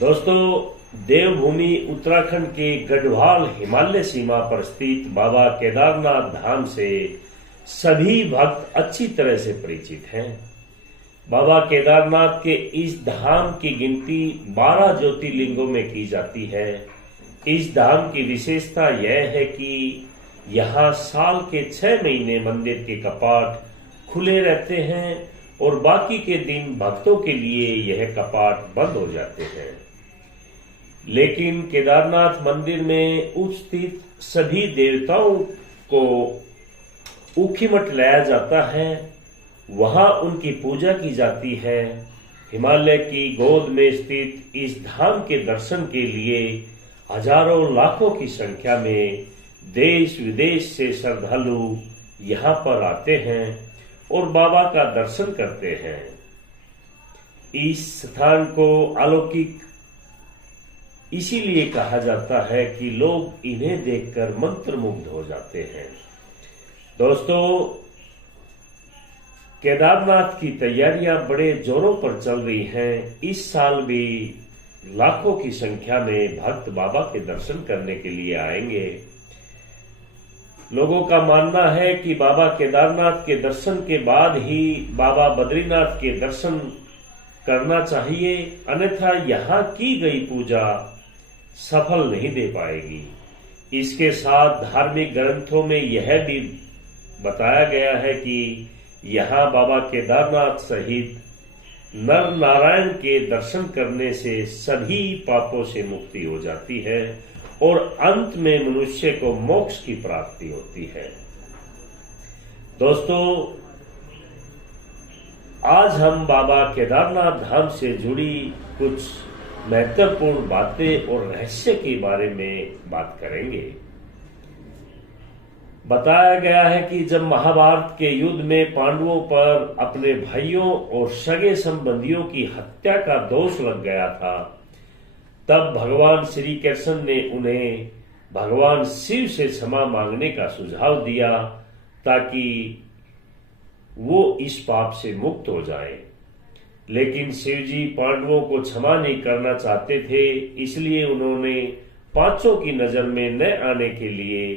दोस्तों, देवभूमि उत्तराखंड के गढ़वाल हिमालय सीमा पर स्थित बाबा केदारनाथ धाम से सभी भक्त अच्छी तरह से परिचित हैं। बाबा केदारनाथ के इस धाम की गिनती 12 ज्योतिर्लिंगों में की जाती है। इस धाम की विशेषता यह है कि यहाँ साल के 6 महीने मंदिर के कपाट खुले रहते हैं और बाकी के दिन भक्तों के लिए यह कपाट बंद हो जाते हैं। लेकिन केदारनाथ मंदिर में उपस्थित सभी देवताओं को ऊखीमठ लाया जाता है, वहां उनकी पूजा की जाती है। हिमालय की गोद में स्थित इस धाम के दर्शन के लिए हजारों लाखों की संख्या में देश विदेश से श्रद्धालु यहाँ पर आते हैं और बाबा का दर्शन करते हैं। इस स्थान को अलौकिक इसीलिए कहा जाता है कि लोग इन्हें देखकर मंत्रमुग्ध हो जाते हैं। दोस्तों, केदारनाथ की तैयारियां बड़े जोरों पर चल रही हैं। इस साल भी लाखों की संख्या में भक्त बाबा के दर्शन करने के लिए आएंगे। लोगों का मानना है कि बाबा केदारनाथ के दर्शन के बाद ही बाबा बद्रीनाथ के दर्शन करना चाहिए, अन्यथा यहाँ की गई पूजा सफल नहीं दे पाएगी। इसके साथ धार्मिक ग्रंथों में यह भी बताया गया है कि यहाँ बाबा केदारनाथ सहित नर नारायण के दर्शन करने से सभी पापों से मुक्ति हो जाती है और अंत में मनुष्य को मोक्ष की प्राप्ति होती है। दोस्तों, आज हम बाबा केदारनाथ धाम से जुड़ी कुछ महत्वपूर्ण बातें और रहस्य के बारे में बात करेंगे। बताया गया है कि जब महाभारत के युद्ध में पांडवों पर अपने भाइयों और सगे संबंधियों की हत्या का दोष लग गया था, तब भगवान श्री कृष्ण ने उन्हें भगवान शिव से क्षमा मांगने का सुझाव दिया ताकि वो इस पाप से मुक्त हो जाएं। लेकिन शिव जी पांडवों को क्षमा नहीं करना चाहते थे, इसलिए उन्होंने पांचों की नजर में न आने के लिए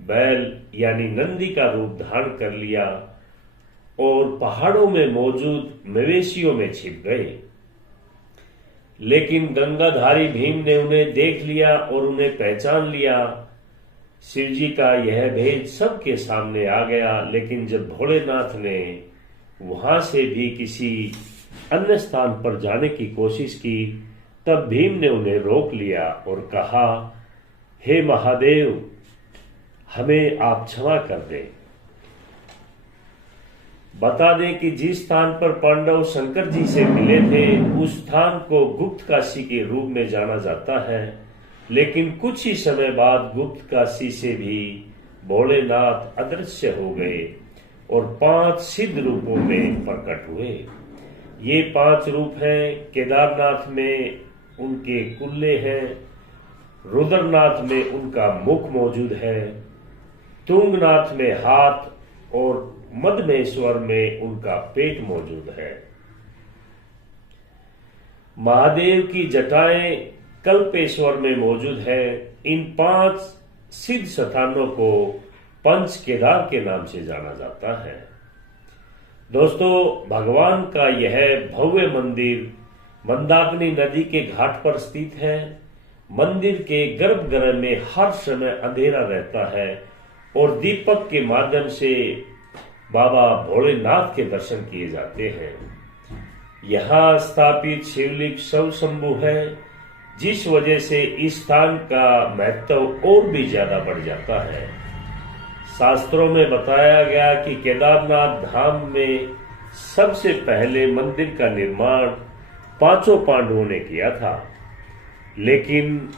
बैल यानी नंदी का रूप धारण कर लिया और पहाड़ों में मौजूद मवेशियों में छिप गए। लेकिन गंगाधारी भीम ने उन्हें देख लिया और उन्हें पहचान लिया। शिवजी का यह भेद सबके सामने आ गया। लेकिन जब भोलेनाथ ने वहां से भी किसी अन्य स्थान पर जाने की कोशिश की, तब भीम ने उन्हें रोक लिया और कहा, हे महादेव, हमें आप क्षमा कर दें। बता दें कि जिस स्थान पर पांडव शंकर जी से मिले थे, उस स्थान को गुप्त काशी के रूप में जाना जाता है। लेकिन कुछ ही समय बाद गुप्त काशी से भी भोलेनाथ अदृश्य हो गए और 5 सिद्ध रूपों में प्रकट हुए। ये 5 रूप हैं। केदारनाथ में उनके कुल्ले हैं, रुद्रनाथ में उनका मुख मौजूद है, तुंगनाथ में हाथ और मदमेश्वर में उनका पेट मौजूद है। महादेव की जटाएं कल्पेश्वर में मौजूद है। इन 5 सिद्ध स्थानों को पंच केदार के नाम से जाना जाता है। दोस्तों, भगवान का यह भव्य मंदिर मंदाकिनी नदी के घाट पर स्थित है। मंदिर के गर्भगृह में हर समय अंधेरा रहता है और दीपक के माध्यम से बाबा भोलेनाथ के दर्शन किए जाते हैं। यहाँ स्थापित शिवलिंग स्वयंभू है, जिस वजह से इस स्थान का महत्व और भी ज्यादा बढ़ जाता है। शास्त्रों में बताया गया कि केदारनाथ धाम में सबसे पहले मंदिर का निर्माण 5 पांडवों ने किया था, लेकिन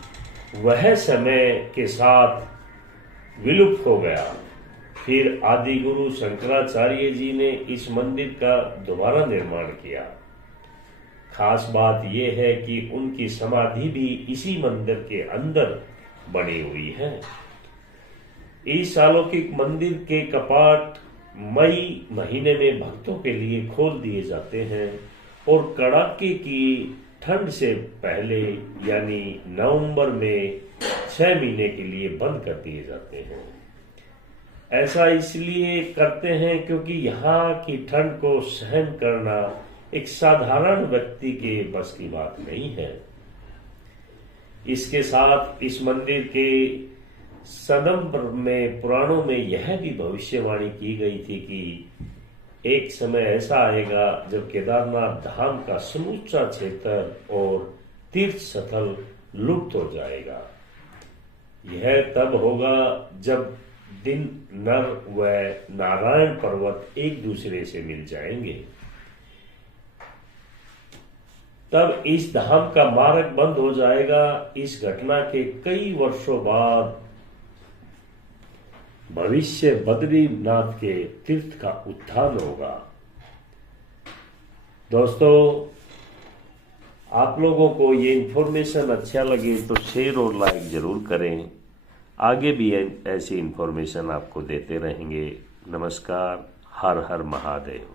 वह समय के साथ विलुप्त हो गया। फिर आदि गुरु शंकराचार्य जी ने इस मंदिर का दोबारा निर्माण किया। खास बात यह है कि उनकी समाधि भी इसी मंदिर के अंदर बनी हुई है। इस अलौकिक मंदिर के कपाट मई महीने में भक्तों के लिए खोल दिए जाते हैं और कड़ाके की ठंड से पहले यानी नवंबर में 6 महीने के लिए बंद कर दिए जाते हैं। ऐसा इसलिए करते हैं क्योंकि यहाँ की ठंड को सहन करना एक साधारण व्यक्ति के बस की बात नहीं है। इसके साथ इस मंदिर के सदंबर में पुराणों में यह भी भविष्यवाणी की गई थी कि एक समय ऐसा आएगा जब केदारनाथ धाम का समूचा क्षेत्र और तीर्थ स्थल लुप्त हो जाएगा। यह तब होगा जब दिन नर व नारायण पर्वत एक दूसरे से मिल जाएंगे। तब इस धाम का मार्ग बंद हो जाएगा। इस घटना के कई वर्षों बाद भविष्य बद्रीनाथ के तीर्थ का उत्थान होगा। दोस्तों, आप लोगों को ये इंफॉर्मेशन अच्छा लगे तो शेयर और लाइक जरूर करें। आगे भी ऐसी इंफॉर्मेशन आपको देते रहेंगे। नमस्कार। हर हर महादेव।